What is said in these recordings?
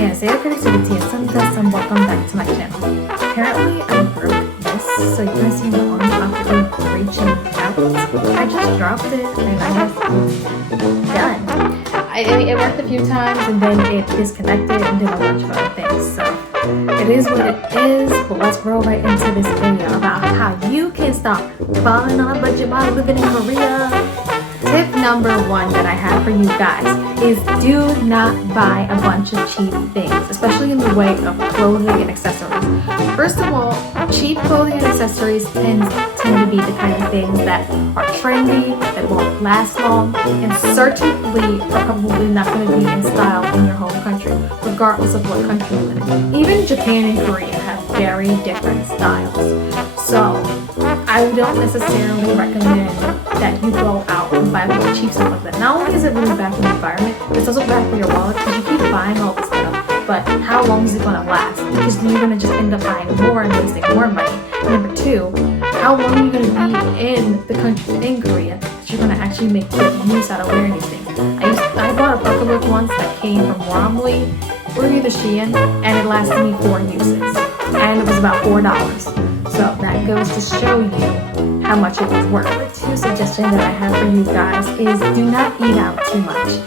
안녕하세요. critics of the t.s.m. Welcome back to my channel. Apparently I broke this, so you guys see the arm after reaching out. I just dropped it and I guess it's done. It worked a few times and then it disconnected and did a bunch of other things. So it is what it is, but let's roll right into this video about how you can stop balling on a budget while living in Korea. Tip number one that I have for you guys is do not buy a bunch of cheap things, especially in the way of clothing and accessories. First of all, cheap clothing and accessories tend to be the kind of things that are trendy, that won't last long, and certainly are probably not going to be in style in your home country, regardless of what country you live in. Even Japan and Korea have very different styles. So I don't necessarily recommend that you go out and buy really cheap stuff like that. Not only is it really bad for the environment, it's also bad for your wallet because you keep buying all this stuff, but how long is it going to last? Because you're going to just end up buying more and wasting more money. Number two, how long are you going to be in the country in Korea that you're going to actually make good use out of wearing these things? I bought a bucket once that came from Romley or either Shein, and it lasted me 4 uses, and it was about $4. So that goes to show you how much it was worth. Number two suggestion that I have for you guys is do not eat out too much.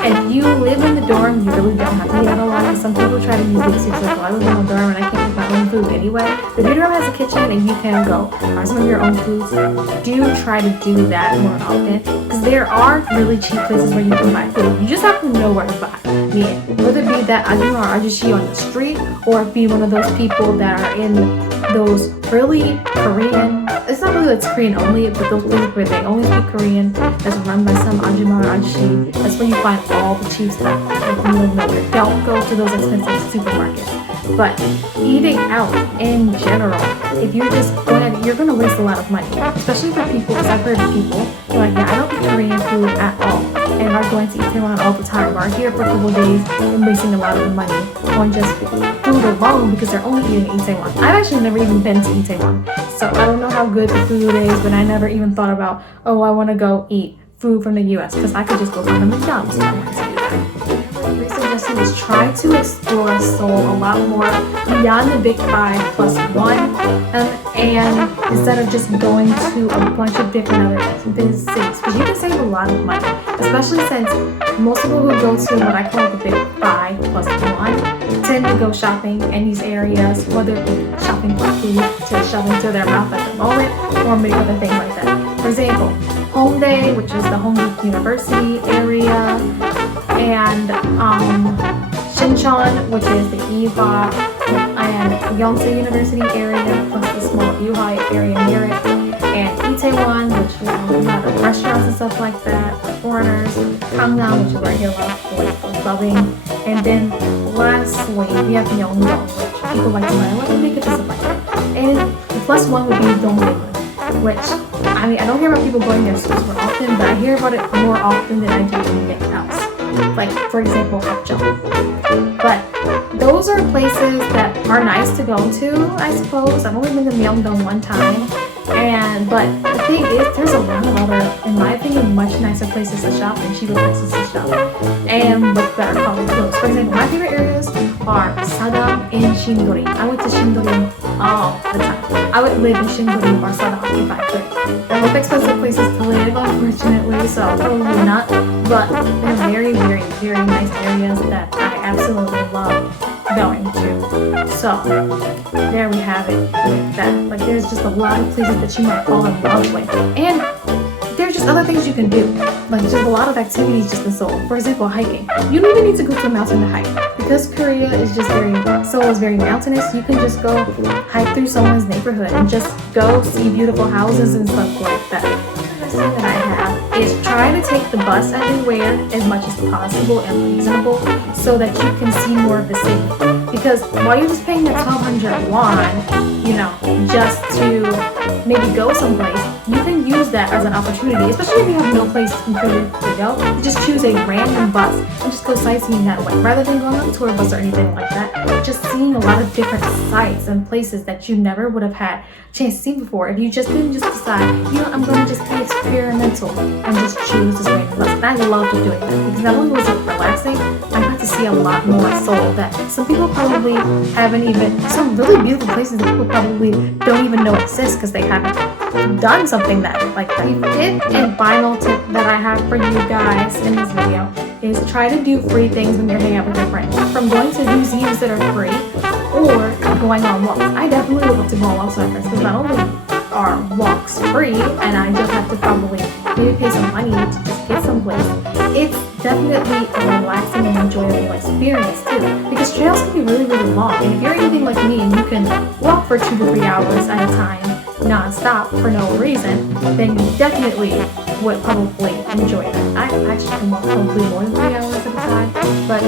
If you live in the dorm, you really don't have to eat out a lot. Some people try to use the excuse like, well, I live in a dorm and I can't cook my own food anyway. But if your dorm has a kitchen and you can go buy some of your own foods, do try to do that more often. Because there are really cheap places where you can buy food. You just have to know where to buy. Whether it be that ajima or ajushi on the street, or be one of those people that are in those really Korean, it's not really that it's Korean only, but those places where they only speak Korean, that's run by some ajima or ajushi, that's where you find all the cheap stuff. Don't go to those expensive supermarkets. But eating out in general, if you're just going, you're going to waste a lot of money, especially for people, because I've heard of people who are like, yeah, I don't eat Korean food at all, and are going to Itaewon all the time, or are here for a couple of days and wasting a lot of money on just food alone because they're only eating Itaewon. I've actually never even been to Itaewon, so I don't know how good the food is, but I never even thought about, oh, I want to go eat food from the US, because I could just go find a McDonald's if I wanted to do that. Three suggestion is try to explore Seoul a lot more beyond the big 5+1, and instead of just going to a bunch of different other big cities, because you can save a lot of money, especially since most people who go to what I call the big 5+1 tend to go shopping in these areas, whether it be shopping for food to shove into their mouth at the moment, or maybe other things like that. For example, Hongdae, which is the Hongdae University area, and Shincheon, which is the Ewha and Yonsei University area, plus the small Ewha area near it, and Itaewon, which is a lot of restaurants and stuff like that for foreigners, Gangnam, which is where I hear a lot for clubbing, and then lastly, we have Myeongdong, which people like to buy. Let me make it this like that. And the +1 would be Dongdaemun, which, I mean, I don't hear about people going there super often, but I hear about it more often than I do anything else. Like, for example, Hapjeong. But those are places that are nice to go to, I suppose. I've only been to Myeongdong one time. But the thing is, there's a lot of other, in my opinion, much nicer places to shop and cheaper places to shop, and with better quality clothes. For example, my favorite areas are Sadam and Shindori. I went to Shindori all the time. I would live in Shindori or Sadam if I could. They're both expensive places to live, unfortunately, so probably not. But they're very, very, very nice areas that I absolutely love going to. So there we have it with that. Like, there's just a lot of places that you might fall in love with, and there's just other things you can do. Like, there's a lot of activities just in Seoul. For example, hiking. You don't even need to go to a mountain to hike, because Korea is just Seoul is very mountainous. You can just go hike through someone's neighborhood and just go see beautiful houses and stuff like that. The thing that I have is try to take the bus everywhere as much as possible and reasonable, so that you can see more of the city. Because while you're just paying the 1,200 won, just to maybe go someplace, you can use that as an opportunity, especially if you have no place in Korea to go. You just choose a random bus and just go sightseeing that way, rather than going on a tour bus or anything like that. Just seeing a lot of different sites and places that you never would have had a chance to see before if you just didn't just decide, I'm going to just be experimental and just choose this random bus. And I loved doing that, because not only was it relaxing, I got to see a lot more Seoul that some people probably haven't even, some really beautiful places that people probably don't even know exist because they haven't done something that like that. Tip and final tip that I have for you guys in this video is try to do free things when you're hanging out with your friends. From going to museums that are free or going on walks. I definitely would love to go on walks with my friends because not only are walks free and I just have to probably maybe pay some money to just get someplace, it's definitely a relaxing and enjoyable experience too, because trails can be really, really long, and if you're anything like me and you can walk for 2 to 3 hours at a time non-stop for no reason, then you definitely would probably enjoy that. I actually can walk probably more than 3 hours at a time, but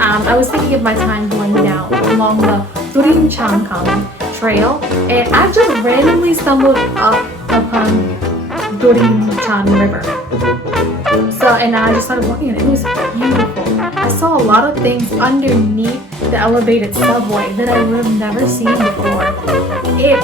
I was thinking of my time going down along the Dorinchangkang trail, and I just randomly stumbled upon Dorinchan River. So, and I just started walking and it was beautiful. I saw a lot of things underneath the elevated subway that I would have never seen before.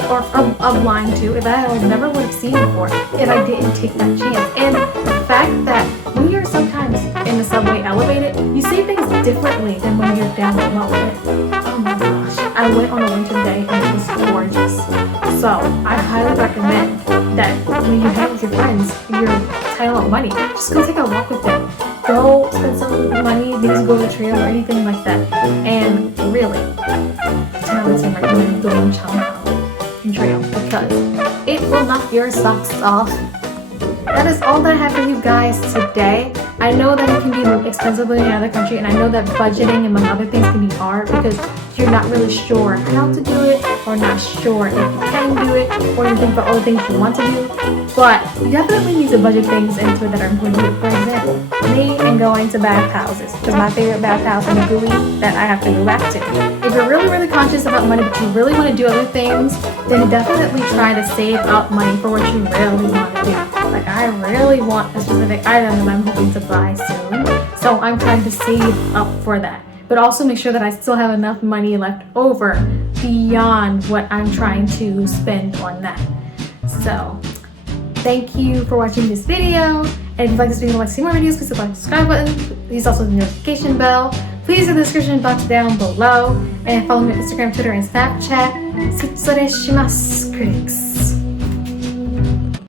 Or of line 2, if I never would have seen before if I didn't take that chance. And the fact that when you're sometimes in the subway elevated, you see things differently than when you're down below it. Oh my gosh. I went on a winter day and it was gorgeous. So I highly recommend that when you hang with your friends, you're tight on money, just go take a walk with them. Go spend some money, maybe go to the trail or anything like that. And really, 10 out of 10 recommend doing Changkang trail because it will knock your socks off. That is all that I have for you guys today. I know that it can be expensive in another country, and I know that budgeting among other things can be hard because you're not really sure how to do it or not sure if you can do it or you think about all the things you want to do. But you definitely need to budget things into it that are important to you. For example, me and going to bathhouses because my favorite bathhouse in the GUI that I have to go back to. If you're really, really conscious about money but you really want to do other things, then definitely try to save up money for what you really want to do. Like I really want a specific item that I'm hoping to buy soon, so I'm trying to save up for that. But also make sure that I still have enough money left over beyond what I'm trying to spend on that. So thank you for watching this video. And if you like this video and like to see more videos, please click the subscribe button. Please also hit the notification bell. Please read the description box down below. And follow me on Instagram, Twitter, and Snapchat. Sutsureshimasu, critics.